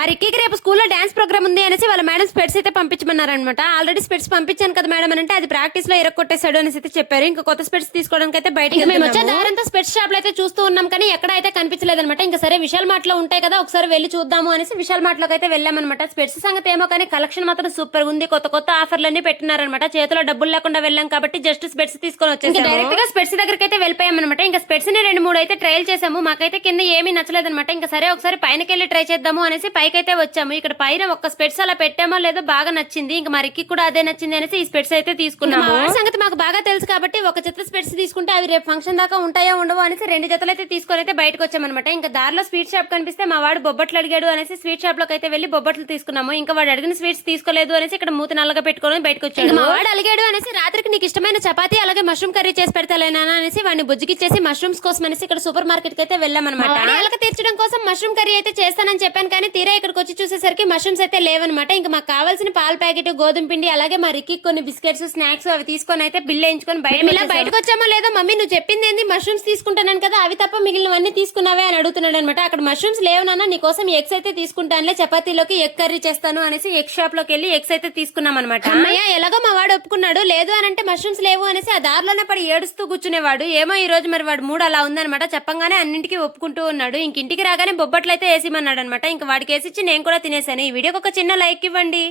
మరి రిక్కీకి రేపు స్కూల్లో డాన్స్ ప్రోగ్రామ్ ఉంది అనేసి వాళ్ళ మేడం స్పెట్స్ అయితే పంపించమన్నారనమాట ఆల్రెడీ స్పెట్స్ పంపించాను కదా మేడం అని అంటే అది ప్రాక్టీస్లో ఇరక్కొట్టేశాడు అనేసి అయితే చెప్పారు. ఇంకా కొత్త స్పెట్స్ తీసుకోవడానికి అయితే బయటకి మేము వచ్చే దారంతా స్పెట్స్ షాప్ అయితే చూస్తూ ఉన్నాం కానీ ఎక్కడ అయితే కనిపించలేదు అనమాట ఇంకా సరే విశాల్ మార్ట్లో ఉంటాయి కదా ఒకసారి వెళ్ళి చూద్దాము అనేసి విశాల్ మార్ట్లోకి అయితే వెళ్ళామన్నమాట. స్పెట్స్ సంగతి ఏమో కానీ కలెక్షన్ మాత్రం సూపర్ ఉంది. కొత్త కొత్త ఆఫర్లన్నీ పెట్టినారనమాట చేతిలో డబ్బులు లేకుండా వెళ్ళాం కాబట్టి జస్ట్ స్పెట్స్ తీసుకొని వచ్చేసి డైరెక్ట్గా స్పెట్స్ దగ్గరికి అయితే వెళ్ళిపోయామన్నమాట. ఇంకా స్పెట్స్ని రెండు మూడు అయితే ట్రయల్ చేసాము. మాకైతే కింద ఏమీ నచ్చలేదన్నమాట. ఇంకా సరే ఒకసారి పైనకి వెళ్ళి ట్రై చేద్దాము అనేసి పైకి అయితే వచ్చాము. ఇక్కడ పైన ఒక్క స్పెట్స్ అలా పెట్టామో లేదో బాగా నచ్చింది. ఇంకా మరికి కూడా అదే నచ్చింది అనేసి ఈ స్పెట్స్ అయితే తీసుకున్నాము. సంగతి మాకు బాగా తెలుసు కాబట్టి ఒక జత స్పెట్స్ తీసుకుంటే అవి రేపు ఫంక్షన్ దాకా ఉంటాయో ఉండవో అనేసి రెండు జతలు అయితే తీసుకొని అయితే బయటకు వచ్చామన్నమాట ఇంకా దారిలో స్వీట్ షాప్ కనిపిస్తే మా వాడు బొబ్బట్లు అడిగాడు అనేసి స్వీట్ షాప్లోకి అయితే వెళ్ళి బొబ్బట్లు తీసుకున్నాము. ఇంకా వాడు అడిగిన స్వీట్స్ తీసుకోలేదు అనేసి ఇక్కడ మూత నల్లగా పెట్టుకొని బయటకు వచ్చాడు. మా వాడు అలిగాడు అనేసి రాత్రికి నీకు ఇష్టమైన చపాతీ అలాగే మష్రూమ్ కర్రీ చేసి పెడతాలేనా అనేసి వాడిని బుజ్జికిచ్చేసి మష్రూమ్స్ కోసం అనేసి ఇక్కడ సూపర్ మార్కెట్కి అయితే వెళ్ళామన్నమాట. తీర్చడం కోసం మష్రూమ్ కర్రీ అయితే చేస్తానని చెప్పాను కానీ తీరా ఇక్కడికి వచ్చి చూసేసరికి మష్రూమ్స్ అయితే లేవన్నమాట. ఇంకా మాకు కావాల్సిన పాల ప్యాకెట్ గోధుమ పిండి అలాగే మా రిక్కి కొన్ని బిస్కెట్స్ స్నాక్స్ అవి తీసుకొని అయితే బిల్ వేయించుకొని బయట ఇలా బయటకు వచ్చామో లేదో మమ్మీ నువ్వు చెప్పింది ఏంది మష్రూమ్స్ తీసుకుంటాను కదా అవి తప్ప మిగిలినవన్నీ తీసుకున్నావే అని అడుగుతున్నాడు అనమాట అక్కడ మష్రూమ్స్ లేవు నాన్న నీ కోసం ఎగ్స్ అయితే తీసుకుంటానులే చపాతీలోకి ఎగ్ కర్రీ చేస్తాను అనేసి ఎగ్ షాప్లోకి వెళ్ళి ఎగ్స్ అయితే తీసుకున్నాం అనమాట అమ్మయ్య ఎలాగో మా వాడు ఒప్పుకున్నాడు. లేదు అని అంటే మష్రూమ్స్ లేవు అనేసి ఆ దారిలోనే పడి ఏడుస్తూ కూర్చునేవాడు. ఏమో ఈ రోజు మరి వాడు మూడు అలా ఉందన్నమాట. చెప్పంగానే అన్నింటికి ఒప్పుకుంటూ ఉన్నాడు. ఇంక ఇంటికి రాగానే బొబ్బట్లు అయితే వేసిమన్నాడు అనమాట ఇంక వాడికి వేసిచ్చి నేను కూడా తినేసాను. ఈ వీడియోకి ఒక చిన్న లైక్ ఇవ్వండి.